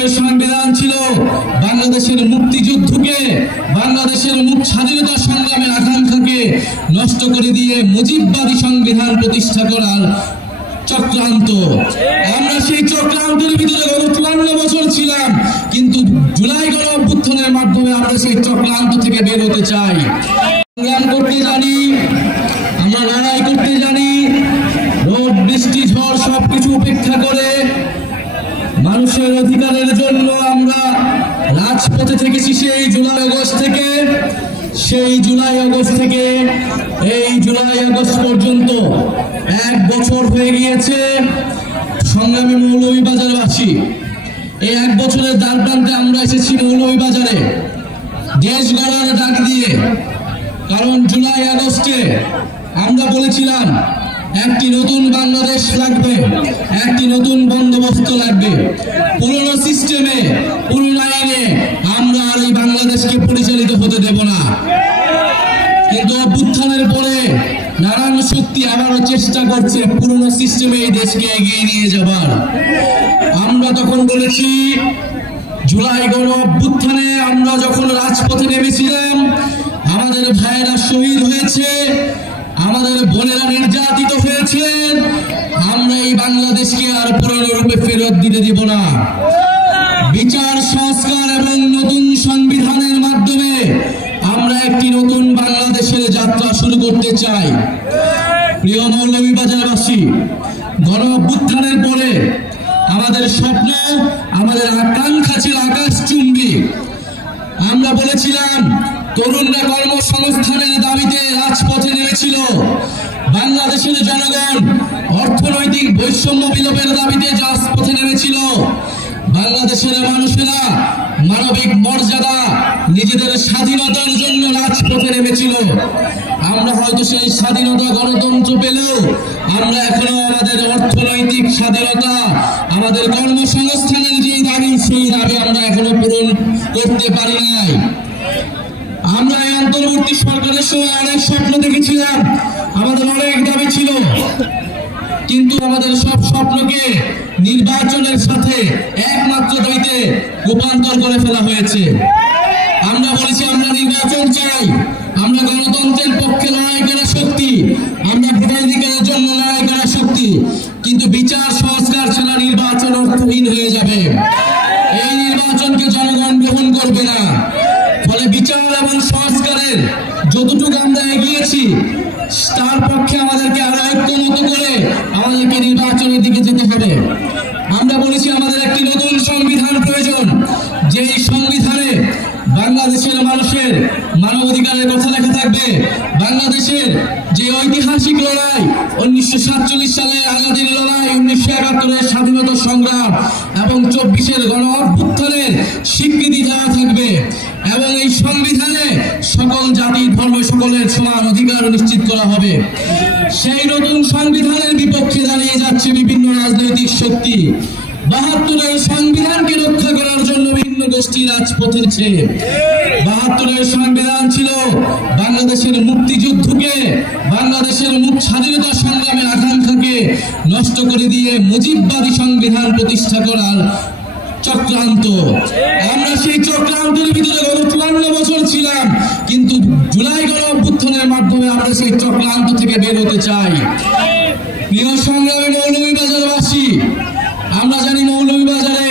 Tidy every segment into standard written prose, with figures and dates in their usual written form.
৭২ সংবিধান ছিল বাংলাদেশের মুক্তিযুদ্ধকে, বাংলাদেশের স্বাধীনতা সংগ্রামের আকাঙ্ক্ষাকে নষ্ট করে দিয়ে মুজিববাদী সংবিধান প্রতিষ্ঠা করার চক্রান্ত। আমরা সেই চক্রান্তের ভিতরে গত ৫৪ বছর ছিলাম, কিন্তু জুলাই গণ অভ্যুত্থানের মাধ্যমে আমরা সেই চক্রান্ত থেকে বের হতে চাই। সংগ্রাম করতে জানি, আমরা লড়াই করতে জানি, রোদ বৃষ্টি ঝড় সবকিছু উপেক্ষা করে মানুষের অধিকারের জন্য আমরা রাজপথে থেকেছি। সেই জুলাই আগস্ট থেকে এই জুলাই আগস্ট পর্যন্ত ১ বছর হয়ে গিয়েছে। সংগ্রামী মৌলভীবাজারবাসী, এই ১ বছরের দ্বার প্রান্তে আমরা এসেছি মৌলভীবাজারে দেশ গড়ার ডাক দিয়ে। কারণ জুলাই আগস্টে আমরা বলেছিলাম একটি নতুন বাংলাদেশ লাগবে, একটি নতুন বন্দোবস্ত লাগবে। পুরনো সিস্টেমে, পুরনো আইনে আমরা আর এই বাংলাদেশকে পরিচালিত হতে দেব না। কিন্তু অভ্যুত্থানের পরে নানান শক্তি আবারও চেষ্টা করছে পুরনো সিস্টেমে এই দেশকে এগিয়ে নিয়ে যাবার। আমরা তখন বলেছি, জুলাই গণ অভ্যুত্থানে আমরা যখন রাজপথে নেমেছিলাম, আমাদের ভাইয়েরা শহীদ হয়েছে, আমাদের বোনেরা নির্যাতিত হয়েছে, আমরা এই বাংলাদেশকে আর পুরনো রূপে ফেরত দিতে দিব না। বিচার সংস্কার এবং নতুন সংবিধানের মাধ্যমে আমরা একটি নতুন বাংলাদেশের যাত্রা শুরু করতে চাই। প্রিয় মৌলভীবাজারবাসী, গণ অভ্যুত্থানের পরে আমাদের স্বপ্ন, আমাদের আকাঙ্ক্ষা ছিল আকাশচুম্বী। আমরা বলেছিলাম তরুণরা কর্মসংস্থানের দাবিতে রাজপথে নেমেছিল, বাংলাদেশের জনগণ অর্থনৈতিক বৈষম্য বিলোপের দাবিতে রাজপথে নেমেছিল, বাংলাদেশের মানুষেরা মানবিক মর্যাদা, নিজেদের স্বাধীনতার জন্য রাজপথে নেমেছিল। আমরা হয়তো সেই স্বাধীনতা গণতন্ত্র পেলেও আমরা এখনো আমাদের অর্থনৈতিক স্বাধীনতা, আমাদের কর্মসংস্থানের যে দাবি, সেই দাবি আমরা এখনো পূরণ করতে পারি নাই। আমরা এই অন্তর্বর্তী সরকারের সময় অনেক স্বপ্ন দেখেছিলাম, আমাদের অনেক দাবি ছিল, কিন্তু আমাদের সব স্বপ্নকে নির্বাচনের সাথে একমাত্র দাবিতে রূপান্তর করে ফেলা হয়েছে। আমরা বলেছি আমরা নির্বাচন চাই, আমরা গণতন্ত্রের পক্ষে লড়াই করা শক্তি, আমরা ভোটাধিকারের জন্য লড়াই করা শক্তি, কিন্তু বিচার সংস্কার ছাড়া নির্বাচন অর্থহীন হয়ে যাবে। এই নির্বাচনকে জনগণ গ্রহণ করবে না। ফলে বিচার এবং সংস্কারের যতটুকু আমরা এগিয়েছি, তার পক্ষে আমাদেরকে আরো ঐক্যমত করে আমাদেরকে নির্বাচনের দিকে যেতে হবে। আমরা বলেছি আমাদের একটি নতুন সংবিধান প্রয়োজন, যেই সংবিধানে বাংলাদেশের মানুষের মানবাধিকারের কথা লেখা থাকবে, বাংলাদেশের যে ঐতিহাসিক লড়াই 1947 সালের আজাদীর লড়াই, 1971-এর স্বাধীনতা সংগ্রাম এবং 24-এর গণ অভ্যুত্থানের স্বীকৃতি দেওয়া থাকবে, এবং এই সংবিধানে সকল জাতি ধর্ম সকলের সমান অধিকার নিশ্চিত করা হবে। সেই নতুন সংবিধানের বিপক্ষে দাঁড়িয়ে যাচ্ছে বিভিন্ন রাজনৈতিক শক্তি। ৭২-এর সংবিধানকে রক্ষা করার জন্য বিভিন্ন গোষ্ঠী রাজপথে ছে। ৭২-এর সংবিধান ছিল বাংলাদেশের মুক্তিযুদ্ধকে, বাংলাদেশের স্বাধীনতা সংগ্রামের আকাঙ্ক্ষাকে নষ্ট করে দিয়ে মুজিববাদী সংবিধান প্রতিষ্ঠা করার চক্রান্ত। আমরা সেই চক্রান্তের ভিতরে গত ৫৪ বছর ছিলাম, কিন্তু জুলাই গণ অভ্যুত্থানের মাধ্যমে আমরা সেই চক্রান্ত থেকে বের হতে চাই। প্রিয় সংগ্রামী মৌলভীবাজারবাসী, আমরা জানি মৌলভীবাজারে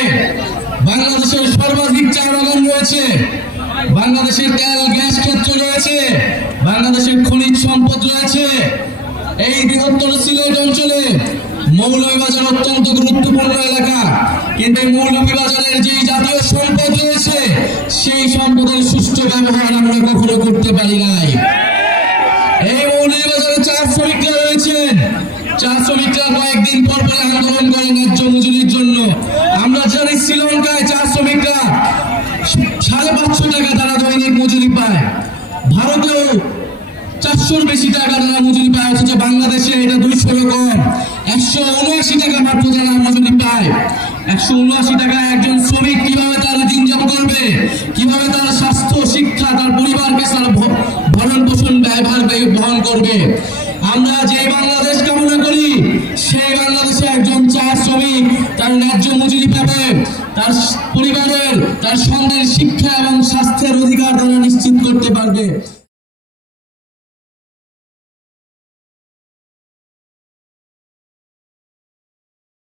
বাংলাদেশের সর্বাধিক চা বাগান রয়েছে, বাংলাদেশের তেল গ্যাস ক্ষেত্র রয়েছে, বাংলাদেশের খনিজ সম্পদ রয়েছে। এই বৃহত্তর সিলেট অঞ্চলে মৌলভীবাজার অত্যন্ত গুরুত্বপূর্ণ এলাকা, কিন্তু মৌলভীবাজারের যে জাতীয় সম্পদ রয়েছে, সেই সম্পদের সুষ্ঠু ব্যবহার আমরা কখনো করতে পারি নাই। এই মৌলভীবাজারে চা শ্রমিকরা রয়েছেন, চা শ্রমিকরা কয়েকদিন পর পরে আন্দোলন করে ন্যায্য মজুরির জন্য। আমরা জানি শ্রীলঙ্কায় চা শ্রমিকরা ৫৫০ টাকা তারা দৈনিক মজুরি পায়, ভারতেও ৪০০-র বেশি টাকা তারা মজুরি পায়, অথচ বাংলাদেশে এটা ২০০-এর কম, ১৭৯ টাকা মাত্র তারা মজুরি পায়। ১৭৯ টাকায় একজন শ্রমিক কিভাবে তার দিন যাপন করবে, কিভাবে তার স্বাস্থ্য, শিক্ষা, তার পরিবারকে তার ভরণ পোষণ ব্যয়ভার বহন করবে? আমরা যে বাংলাদেশ কামনা করি, সেই বাংলাদেশে একজন চা শ্রমিক তার ন্যায্য মজুরি পাবে, তার পরিবারের, তার সন্তানের শিক্ষা এবং স্বাস্থ্যের অধিকার তারা নিশ্চিত করতে পারবে।